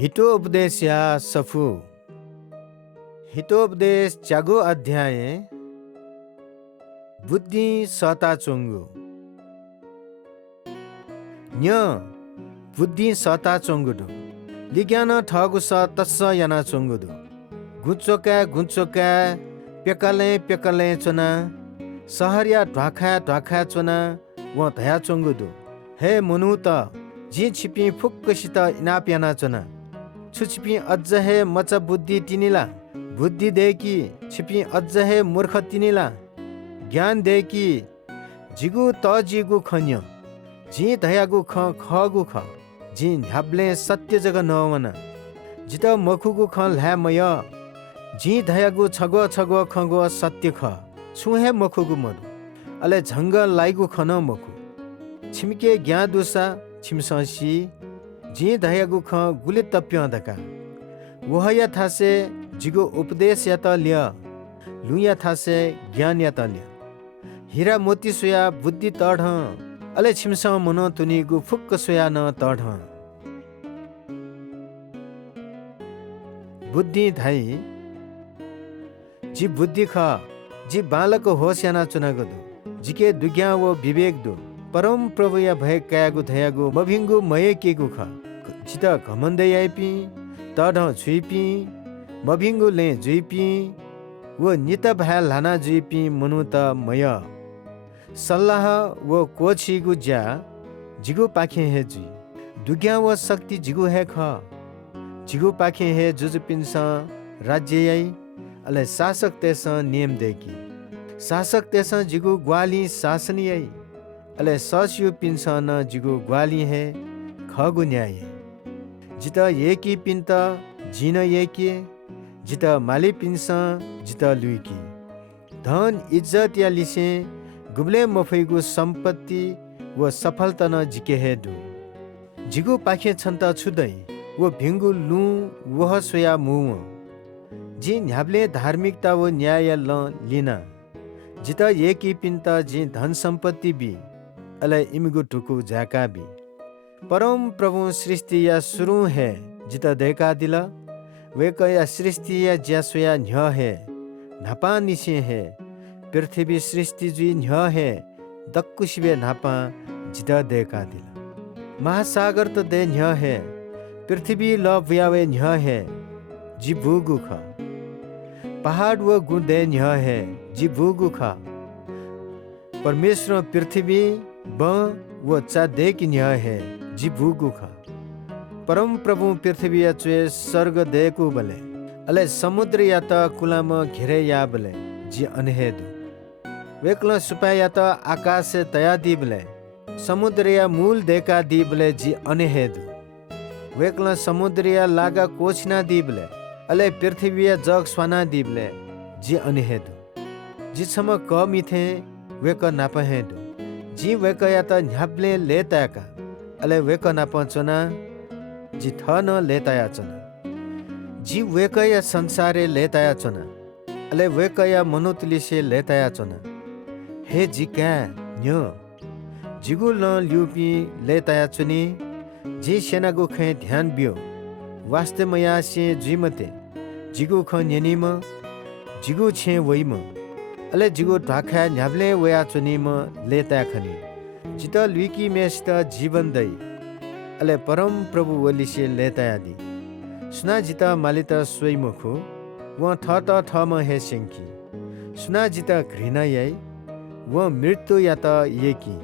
हितोपदेश या सफु हितोपदेश चागो अध्याय बुद्धि सता चोङ्गु न्य बुद्धि सता चोङ्गुदु लिज्ञान ठगु स तस्स याना चोङ्गुदु गुच्चोका पेकले चोना सहरिया ढ्वाखा चोना व धया चोङ्गुदु हे मुनु त जी छिपी फुक्कसित इनाप याना चोना छुछिपी अझ हे मचा बुद्धि तिनीला बुद्धि देकी छिपी अझ हे मूर्ख तिनीला ज्ञान देकी जिगु त जिगु खन्य जी धयागु खगु ख जी ह्याब्ले सत्य जग नवन जित मखुगु ख ल्यामय जी धयागु छगो खगो सत्य ख छुहे मखुगु मरु अले झंग लाइगु खन मखु छिमके ज्ञा दुसा छिमससी जी धयागु ख गुले तप्य दका वहया थासे जिगु उपदेश या त ल्य लुया थासे ज्ञान या त ल्य हीरा मोती सोया बुद्धि तढ अले छिमस मनो तुनिगु फुक्क सोया न तढ बुद्धि धाई जी बुद्धि ख जी बालक होस याना चुना गदु जिके दुग्या व विवेक दु परम प्रभु या भय कायागु धयागु मभिंगु मये केगु ख जित घमन्दै आइपी तढ छुइपी मभिंगु ले जुइपी व नित भया लाना जुइपी मनु त मय सल्लाह व कोछिगु ज्या जिगु पाखे हे जुइ दुग्या व शक्ति जिगु हे ख जिगु पाखे हे जुजु पिन्स राज्य याई अले शासक तेस नियम देकी शासक तेस जिगु ग्वाली शासन याई अले सस्यु पिन्स न जिगु ग्वाली हे खगु न्याय जित येकी पिन्त जिन येकी जित माली पिन्स जित लुइकी धन इज्जत या लिसे गुब्ले मफैगु सम्पत्ति व सफलता न जिके हेदु जिगु पाखे छन्त छुदै व भिंगु लु वह सोया मुव जी न्याब्ले धार्मिकता व न्याय ल लिना जित येकी पिन्त जी धन सम्पत्ति बि अले इमिगु टुकु झाका बि परम प्रभु सृष्टि या सुरु है जित देखा दिला वेक या सृष्टि या ज्यासोया न्य है नापा निसे है पृथ्वी सृष्टि जुई न्य है दक्कुशिबे नापा जित देखा दिला महासागर त दे न्य है पृथ्वी ल व्यावे न्य है जी भूगु ख पहाड़ व गु दे न्य है जी भूगु ख परमेश्वर पृथ्वी ब व चा देकी न्य है जी भूगु ख परम प्रभु पृथ्वी या चुए स्वर्ग देकु बले अले समुद्र या त कुलाम घेरे या बले जी अनहेदु वेकल सुपा या त आकाश से तया दी बले समुद्र या मूल देका दी बले जी अनहेदु वेकल समुद्र या लागा कोछना दी बले अले पृथ्वी या जग स्वाना दी बले जी अनहेदु जी सम क मिथे वेक नापहेदु जी वेक या त न्याब्ले लेताका अले वेक नापचना जी थ न लेताया चना जी वेक या संसारे लेताया चना अले वेक या मनुतलिसे लेताया चना हे जी क्या न्यो जिगु ल ल्युपी लेताया चुनी जी सेनागु खे ध्यान बियो वास्तवमया से जिमते जिगु ख न्यनिम जिगु छे वइम अले जिगु ढाखा न्याब्ले वया चुनिम लेता खनी जित लुकी मेस्ट जीवन दै अले परम प्रभु वलिसे लेता आदि सुना जित मालित स्वयमुखु व ठम हे सेंकी सुना जित घृणा याई व मृत्यु या त येकी